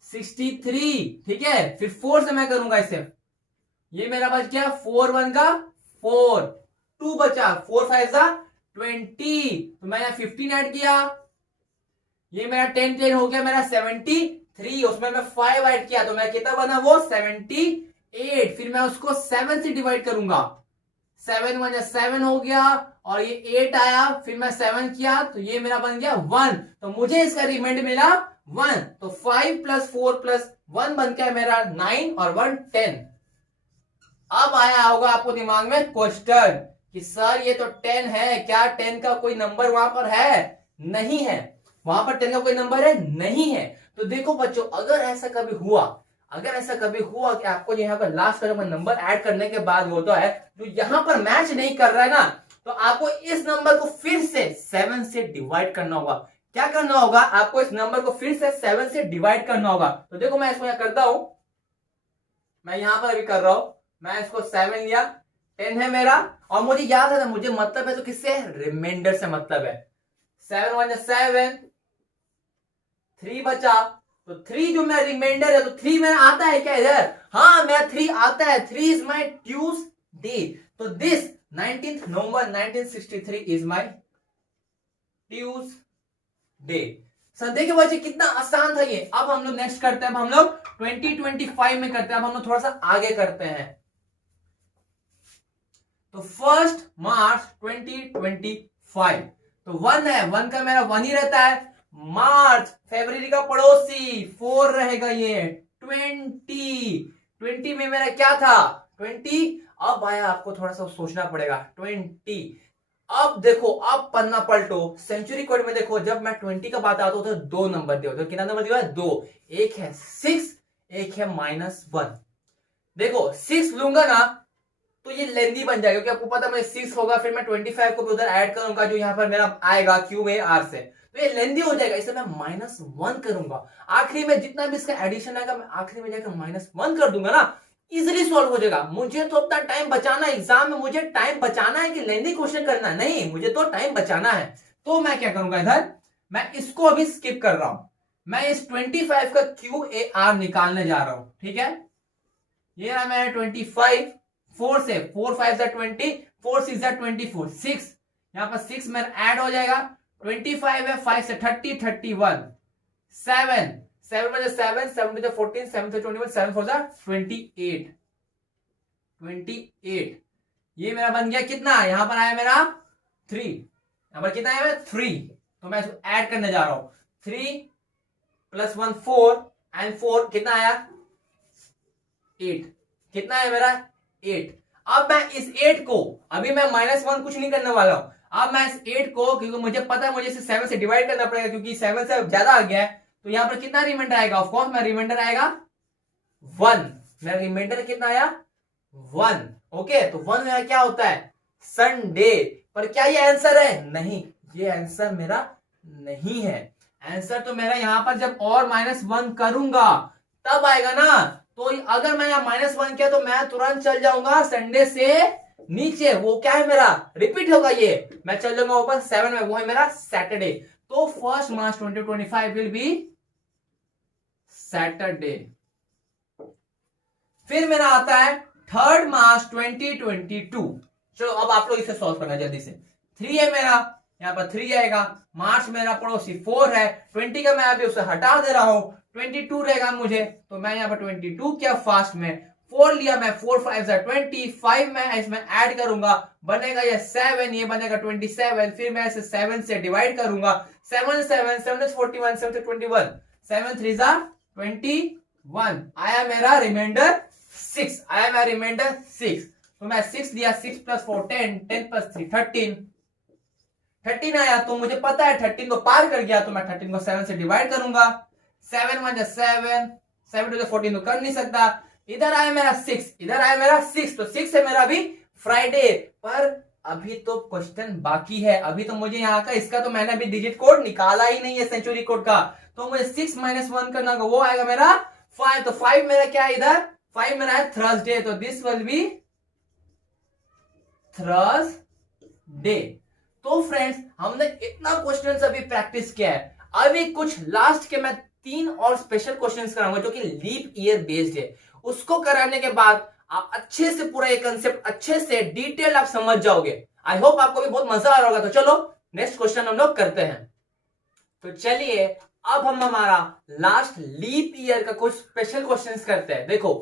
63। ठीक है, फिर 4 से मैं करूंगा इसे, ये मेरा बच गया 4 1 का 4, 2 बचा, 4 5 जा 20, तो मैंने 15 ऐड किया, ये मेरा 10 10 हो गया मेरा 73, उसमें मैं 5 ऐड किया तो मेरा कितना बना वो 78। फिर मैं उसको 7 से डिवाइड करूंगा, 7 1 7 हो गया, और ये 8 आया, फिर मैं 7 किया तो ये मेरा बन गया 1, तो मुझे इसका रिमाइंडर मिला 1। तो 5 + 4 + 1 बन गया मेरा 9, और 1 10। अब आया होगा आपको दिमाग में क्वेश्चन कि सर ये तो 10 है, क्या 10 का कोई नंबर वहां पर है? नहीं है, वहां पर 10 का कोई नंबर है नहीं है। तो देखो बच्चों, अगर ऐसा कभी हुआ कि आपको यहाँ पर लास्ट का नंबर ऐड करने के बाद होता है जो यहाँ पर मैच नहीं कर रहा है ना, तो आपको इस नंबर को फिर से 7 से डिवाइड करना होगा। क्या करना होगा? आपको इस नंबर को फिर से 7 से डिवाइड करना होगा। तो देखो मैं इसको यहाँ करता हूं, मैं यहां पर अभी कर रहा हूं, मैं इसको 7 लिया, 10 है मेरा, और मुझे याद है ना, मुझे मतलब है तो किससे? रिमाइंडर से मतलब है। 7 1 7, 3 बचा, तो 3 जो मेरा रिमाइंडर है, तो 3 मेरा आता है क्या इधर? हाँ मेरा 3 आता है, 3 इज माई ट्यूसडे। तो this 19th November 1963 is my Tuesday. Sir देखिए बच्चे कितना आसान था ये। अब हम लोग नेक्स्ट करते हैं, अब हम लोग 2025 में करते हैं, अब हम लोग थोड़ा सा आगे करते हैं। तो 1 मार्च 2025, तो 1 है, 1 का मेरा 1 ही रहता है। मार्च फरवरी का पड़ोसी 4 रहेगा, ये 20 में मेरा क्या था? 20। अब आया, आपको थोड़ा सा सोचना पड़ेगा। 20, अब देखो, अब पन्ना पलटो, सेंचुरी कोड में देखो, जब मैं 20 का बात आता हूं तो 2 नंबर दिया, तो कितना नंबर दिया है? 2, एक है 6, एक है -1। देखो 6 लूंगा ना तो ये लेंदी बन जाएगा, क्योंकि आपको पता है 6 होगा, फिर मैं 25 को भी उधर ऐड करूंगा जो यहां पर मेरा आएगा QAR से, तो ये लेंदी हो जाएगा, इसे मैं -1 करूंगा। आखिरी में जितना भी इसका एडिशन आएगा मैं आखिरी में जाकर -1 कर दूंगा ना, इजिली सॉल्व हो जाएगा। मुझे तो अपना टाइम बचाना है, एग्जाम में मुझे टाइम बचाना है कि लेंदी क्वेश्चन करना है? नहीं, मुझे तो टाइम बचाना है। तो मैं क्या करूंगा, इधर मैं इसको अभी स्किप कर रहा हूं, मैं इस 25 का QAR निकालने जा रहा हूं। ठीक है, ये रहा मैंने 25, 4 से 4 5 20, 4 6 24, 6 यहां पर 6 में ऐड हो जाएगा। 25 है, 5 से 30, 31, 7 7 बजे 7, 7 to 14, 7 to 21, 7 4 28, 28। ये मेरा बन गया कितना? यहां पर आया मेरा 3, यहां पर कितना आया? 3। तो मैं इसको ऐड करने जा रहा हूं, 3 + 1 4, एंड 4 कितना आया? 8। कितना है मेरा? 8। अब मैं इस 8 को, अभी मैं -1 कुछ नहीं करने वाला हूं, अब मैं इस 8 को, क्योंकि मुझे पता है मुझे इसे 7 से डिवाइड करना पड़ेगा, क्योंकि 7 से ज्यादा आ गया है, तो यहां पर कितना रिमाइंडर आएगा? ऑफ कोर्स मेरा रिमाइंडर आएगा 1। मेरा रिमाइंडर कितना आया? 1। ओके, तो 1 मेरा क्या होता है? संडे। पर क्या ये आंसर है? नहीं, ये आंसर मेरा नहीं है। आंसर तो मेरा यहां पर जब और -1 करूंगा तब आएगा ना। तो अगर मैं यहां -1 किया तो मैं तुरंत चल जाऊंगा संडे से नीचे, वो क्या है मेरा? रिपीट होगा, ये मैं चल जाऊंगा ऊपर 7 में, वो है मेरा सैटरडे। तो 1 मार्च 2025 विल बी सैटरडे। फिर मेरा आता है 3 मार्च 2022। चलो अब आप लोग इसे सॉल्व करना जल्दी से। 3 है मेरा, यहां पर 3 आएगा, मार्च मेरा पड़ोसी 4 है, 20 का मैं अभी उसे हटा दे रहा हूं, 22 रहेगा मुझे, तो मैं यहां पर 22 किया फास्ट में, 4 लिया मैं, 4 5 25 मैं इसमें ऐड करूंगा, बनेगा ये 7, ये बनेगा 27, फिर मैं इसे 7 से डिवाइड करूंगा, 7 7 7 41, 7 21, 7 3 21, आया मेरा रिमाइंडर 6, आया मेरा रिमाइंडर 6। तो मैं 6 दिया, 6 + 4 10, 10 + 3 13, 13 आया, तो मुझे पता है 13 को पार कर गया, तो मैं 13 को 7 से डिवाइड करूंगा, 7 1 7, 7 2 14 तो कर नहीं सकता। इधर आया मेरा 6, इधर आया मेरा 6, तो 6 है मेरा अभी फ्राइडे। पर अभी तो क्वेश्चन बाकी है, अभी तो मुझे यहाँ का इसका तो मैंने अभी डिजिट कोड निकाला ही नहीं है सेंचुरी कोड का, तो मुझे 6 - 1 करना होगा, वो आएगा मेरा 5। तो 5 मेरा क्या है इधर, 5 मेरा है थर्सडे, तो दिस विल बी थर्सडे। तो फ्रेंड्स हमने इतना क्वेश्चंस अभी प्रैक्टिस किया है, अभी कुछ लास्ट के मैं 3 और स्पेशल क्वेश्चंस कराऊंगा जो कि लीप ईयर बेस्ड है। उसको कराने के बाद आप अच्छे से पूरा ये कंसेप्ट अच्छे से डिटेल आप समझ जाओगे। आई होप आपको भी बहुत मजा आ रहा होगा। तो चलो नेक्स्ट क्वेश्चन हम लोग करते हैं। तो चलिए अब हम हमारा लास्ट लीप ईयर का कुछ स्पेशल क्वेश्चंस करते हैं। देखो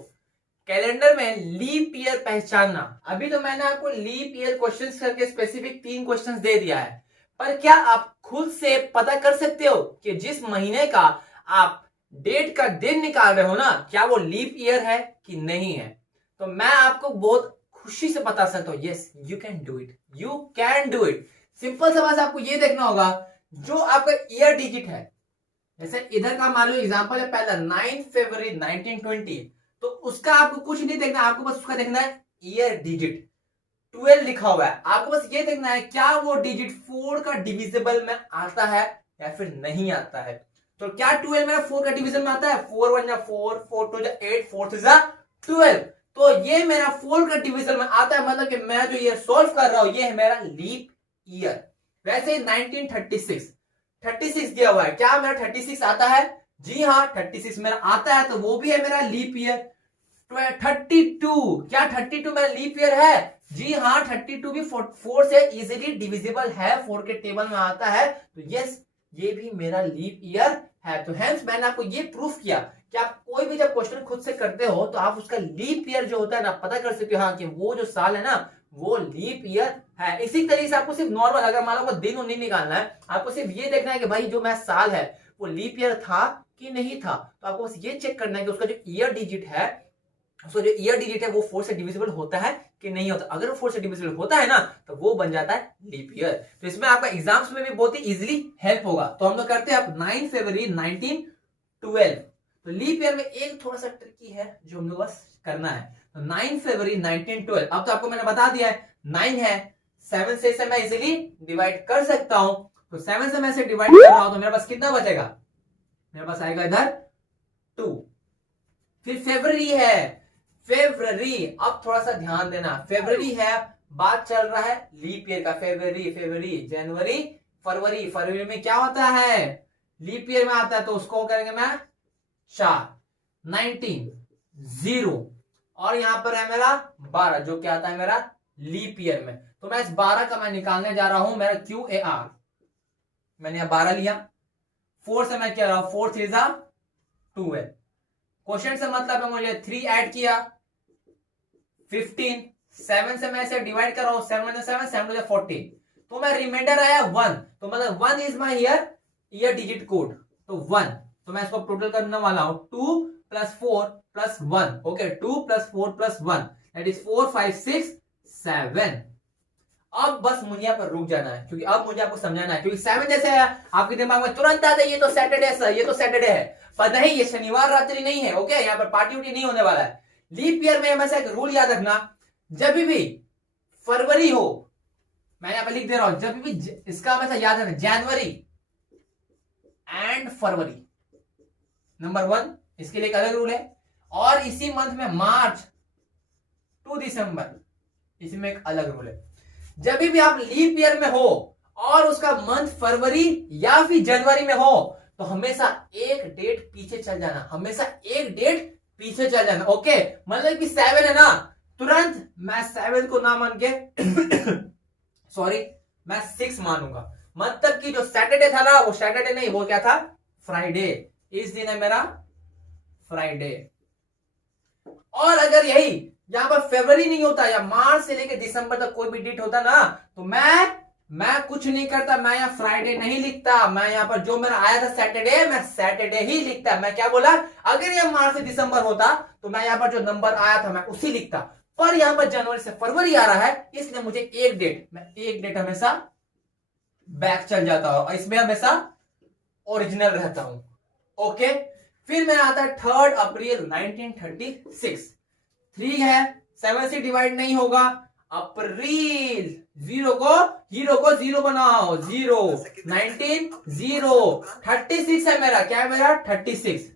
कैलेंडर में लीप ईयर पहचानना, अभी तो मैंने आपको लीप ईयर क्वेश्चंस करके स्पेसिफिक 3 क्वेश्चंस दे दिया है, पर क्या आप खुद से पता कर सकते हो कि जिस महीने का आप डेट का दिन निकाल रहे हो ना, क्या वो लीप ईयर है कि नहीं है? तो मैं आपको बहुत खुशी से बता सकता हूं, yes you can do it, you can do it. Simple सा बस आपको ये देखना होगा, जो आपका ईयर डिजिट है, जैसे इधर का मान लो एग्जांपल है पहला 9 फरवरी 1920, तो उसका आपको कुछ नहीं देखना, आपको बस उसका देखना है ईयर डिजिट 12 लिखा हुआ है। आपको बस ये देखना है क्या वो डिजिट 4 का डिविजिबल में आता है या फिर नहीं आता है। तो क्या 12 मेरा 4 का डिवीजन में आता है? 4 1 4, 4 2 8, 4 3 12। तो ये मेरा 4 का डिवीजन में आता है, मतलब कि मैं जो ईयर सॉल्व कर रहा हूं ये है मेरा लीप ईयर। वैसे 1936 दिया हुआ है, क्या मेरा 36 आता है? जी हाँ 36 मेरा आता है, तो वो भी है मेरा लीप ईयर। 32, क्या 32 मेरा लीप ईयर है? जी हाँ 32 भी 4 से इजीली डिविजिबल है, 4 के टेबल में आता है, तो यस ये भी मेरा लीप ईयर है। तो हेंस मैंने आपको ये प्रूफ किया कि आप कोई भी जब क्वेश्चन खुद से करते हो तो आप उसका लीप ईयर जो होता है ना पता कर सकते हो, हाँ कि वो जो साल है ना वो लीप ईयर है। इसी तरीके से आपको सिर्फ नॉर्मल, अगर मान लो दिन और नहीं निकालना है, आपको सिर्फ ये देखना है कि भाई जो मैं साल है वो लीप ईयर था कि नहीं था। तो आपको बस ये चेक करना है कि उसका जो ईयर डिजिट है, उसका जो ईयर डिजिट है वो 4 से डिविजिबल होता है कि नहीं होता। अगर वो 4 से डिविजिबल होता है ना तो वो बन जाता है लीप ईयर। तो इसमें आपका एग्जाम्स में भी बहुत ही इजीली हेल्प होगा। तो हम लोग करते हैं अब 9 फरवरी 1912। तो लीप ईयर में एक थोड़ा सा ट्रिकी है जो हम लोग बस करना है। तो 9 फरवरी 1912, अब तो आपको मैंने बता दिया है 9 है, 7 से इसे मैं इजीली डिवाइड कर सकता हूं। तो 7 से मैं इसे डिवाइड कर रहा हूं तो मेरे पास कितना बचेगा? मेरे पास आएगा इधर 2। फिर फरवरी है, फरवरी, अब थोड़ा सा ध्यान देना, फरवरी है, बात चल रहा है लीप ईयर का। फरवरी, जनवरी, फरवरी, फरवरी में क्या होता है? लीप ईयर में आता है, तो उसको करेंगे मैं 4, 19 0, और यहां पर है मेरा 12 जो क्या आता है मेरा लीप ईयर में। तो मैं इस 12 का मैं निकालने जा रहा हूं, मेरा QAR, मैंने यहां 12 लिया, 4 से मैं क्या रहा हूं, 4 3 12। क्वेश्चन से मतलब है मुझे 3 ऐड किया 15, 7 से मैं इसे डिवाइड कर रहा हूं, 7 - 7 7 2 14, तो मैं रिमाइंडर आया 1, तो मतलब 1 is my year digit code, तो 1। तो मैं इसको टोटल करने वाला हूं 2 + 4 + 1, ओके 2 + 4 + 1 दैट इज 4 5 6 7। अब बस मुझे यहाँ पर रुक जाना है क्योंकि अब मुझे आपको समझाना है, क्योंकि 7 जैसे है आपके दिमाग में तुरंत आता है ये तो सैटरडे है, ये तो सैटरडे है, पर नहीं ये शनिवार रात्रि नहीं है। ओके यहाँ पर पार्टी उटी नहीं होने वाला है। लीप ईयर में हमेशा एक रूल याद रखना, जब भी फरवरी हो, मैं यहाँ पर लिख दे रहा हूं, जब भी इसका हमेशा याद रखना जनवरी एंड फरवरी नंबर 1, इसके लिए एक अलग रूल है। और इसी मंथ में मार्च टू दिसंबर, इसमें एक अलग रूल है। जब भी आप लीप ईयर में हो और उसका मंथ फरवरी या फिर जनवरी में हो तो हमेशा एक डेट पीछे चल जाना, हमेशा एक डेट पीछे चल जाना। ओके मतलब कि 7 है ना, तुरंत मैं 7 को ना मान के सॉरी मैं 6 मानूंगा, मतलब कि जो सैटरडे था ना वो सैटरडे नहीं, वो क्या था? फ्राइडे। इस दिन है मेरा फ्राइडे। और अगर यही यहां पर फरवरी नहीं होता या मार्च से लेकर दिसंबर तक कोई भी डेट होता ना, तो मैं कुछ नहीं करता, मैं यहाँ फ्राइडे नहीं लिखता, मैं यहाँ पर जो मेरा आया था सैटरडे, मैं सैटरडे ही लिखता। मैं क्या बोला? अगर ये मार्च से दिसंबर होता तो मैं यहाँ पर जो नंबर आया था मैं उसी लिखता, पर यहाँ पर जनवरी से फरवरी आ रहा है इसलिए मुझे मैं एक डेट हमेशा बैक चल जाता हूं और इसमें हमेशा ओरिजिनल रहता हूं। ओके फिर मैं आता है 3 अप्रैल 1936। 3 है, 7 से डिवाइड नहीं होगा, अप्रैल, हीरो को जीरो बनाओ, 0, 19, 0, 36 है मेरा, क्या है मेरा 36,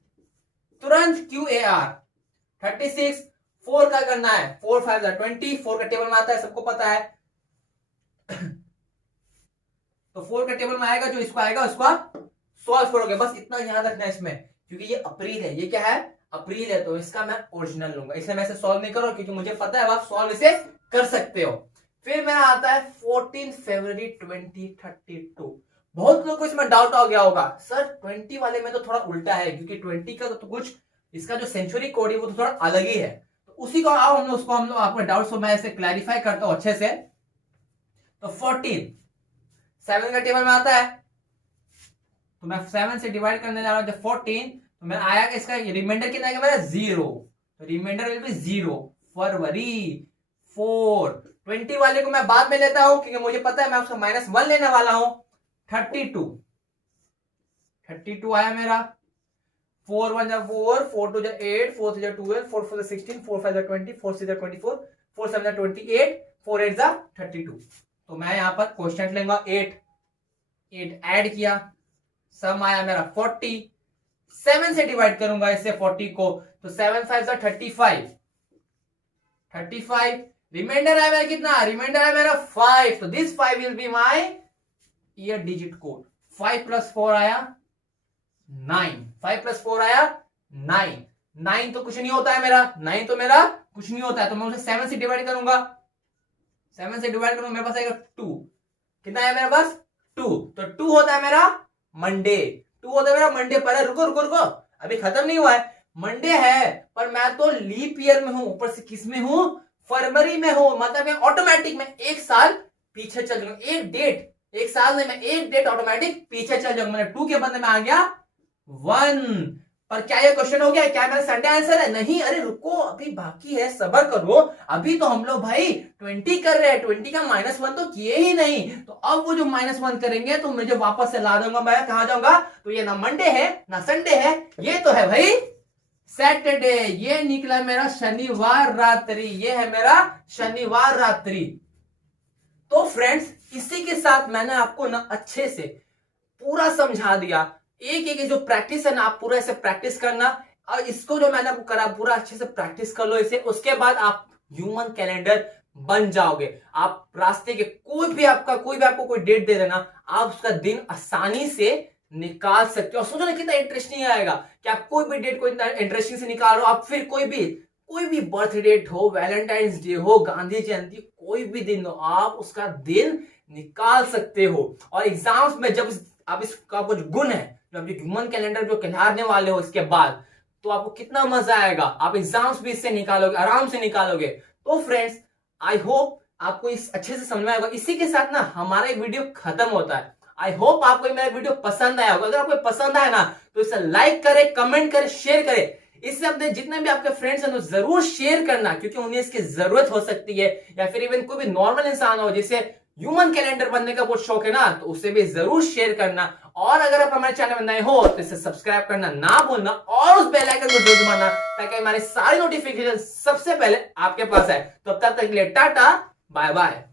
तुरंत QAR 36, 4 का करना है, 4 5 20, 4 का टेबल में आता है, सबको पता है। तो 4 का टेबल में आएगा, जो इसको आएगा उसका सॉल्व करोगे, बस इतना ध्यान रखना है इसमें, क्योंकि ये अप्रैल है, ये क्या है अप्रैल है, तो इसका मैं ओरिजिनल लूंगा, इसलिए मैं इसे सॉल्व नहीं करूंगा, क्योंकि मुझे पता है आप सॉल्व इसे कर सकते हो। फिर मेरा आता है 14 फरवरी 2032। बहुत लोगों को इसमें डाउट आ गया होगा, सर 20 वाले में तो थोड़ा उल्टा है, क्योंकि 20 का तो कुछ इसका जो सेंचुरी कोड है वो तो थोड़ा अलग ही है, तो उसी को आओ हम लोग आपके डाउट्स को मैं ऐसे क्लैरिफाई करता हूं अच्छे से। तो 14 7 का टेबल में आता है, तो मैं 7 से डिवाइड करने जा रहा हूं, जब 14 तो मैं आया इसका रिमाइंडर कितना है मेरा 0, तो रिमाइंडर विल बी 0, फरवरी 4। 20 वाले को मैं बाद में लेता हूं, क्योंकि मुझे पता है मैं उसका -1 लेने वाला हूं। 32 आया मेरा, 4 1 4, 4 2 8, 4 3 12, 4 4 16, 4 5 20, 4 6 24, 4 7 28, 4 8 32। तो मैं यहां पर क्वेश्चन लेंगे 8 ऐड किया, सम आया मेरा 40, 7 से डिवाइड करूंगा इससे 40 को, तो 7 5 35, रिमाइंडर है मेरा कितना, रिमाइंडर है मेरा 5, तो this 5 will be my year digit code. 5 + 4 आया 9, 5 + 4 आया 9, 9 तो कुछ नहीं होता है मेरा, 9 तो मेरा कुछ नहीं होता है, तो मैं उसे 7 से डिवाइड करूंगा, 7 से डिवाइड करूंगा, मेरे पास आएगा 2, कितना है मेरे पास 2, तो 2 होता है मेरा मंडे, 2 होता है मेरा मंडे। पर रुको अभी खत्म नहीं हुआ है, मंडे है पर मैं तो लीप ईयर में हूं, ऊपर से किस में हूं, फरवरी में हूं, मतलब मैं ऑटोमेटिक में एक साल पीछे चल जाऊंगा, एक साल में मैं एक डेट ऑटोमेटिक पीछे चल जाऊंगा, मैंने 2 के बदले में आ गया 1। पर क्या ये क्वेश्चन हो गया, क्या मेरा संडे आंसर है, नहीं, अरे रुको अभी बाकी है, सब्र करो, अभी तो हम लोग भाई 20 कर रहे हैं, 20 का -1 तो किए ही नहीं, तो अब वो जो -1 करेंगे तो मुझे वापस से ला दूंगा, मैं कहां जाऊंगा, तो ये ना मंडे है ना संडे है, ये तो है भाई सैटरडे, ये निकला मेरा शनिवार रात्रि, ये है मेरा शनिवार रात्रि। तो फ्रेंड्स इसी के साथ मैंने आपको ना अच्छे से पूरा समझा दिया, एक जो प्रैक्टिस है ना आप पूरा ऐसे प्रैक्टिस करना, और इसको जो मैंने आपको करा पूरा अच्छे से प्रैक्टिस कर लो इसे, उसके बाद आप ह्यूमन कैलेंडर बन जाओगे। आप रास्ते के कोई भी आपको कोई डेट दे देना, आप उसका दिन आसानी से निकाल सकते हो। और सोचो ना कितना इंटरेस्टिंग आएगा कि आप कोई भी डेट को इतना इंटरेस्टिंग से निकालो, आप फिर कोई भी बर्थ डेट हो, वैलेंटाइंस डे हो, गांधी जयंती, कोई भी दिन हो, आप उसका दिन निकाल सकते हो। और एग्जाम्स में जब आप इसका कुछ गुण है, जब ह्यूमन कैलेंडर जो कहलाने वाले हो इसके बाद, तो आपको कितना मजा आएगा, आप एग्जाम्स भी इससे निकालोगे, आराम से निकालोगे। तो फ्रेंड्स आई होप आपको इस अच्छे से समझ में आएगा। इसी के साथ ना हमारा एक वीडियो खत्म होता है। आई होप आपको मेरा वीडियो पसंद आया होगा, अगर आपको पसंद आया ना तो इसे लाइक करें, कमेंट करें, शेयर करें, इससे अपने जितने भी आपके फ्रेंड्स हैं तो जरूर शेयर करना, क्योंकि उन्हें इसकी जरूरत हो सकती है, या फिर इवन कोई भी नॉर्मल इंसान हो जिसे ह्यूमन कैलेंडर बनने का बहुत शौक है ना, तो उसे भी जरूर शेयर करना। और अगर आप हमारे चैनल में नए हो तो इसे सब्सक्राइब करना ना भूलना, और उस बेल आइकन को जरूर दबाना, ताकि हमारे सारे नोटिफिकेशन सबसे पहले आपके पास आए। तो तब तक के लिए टाटा बाय बाय।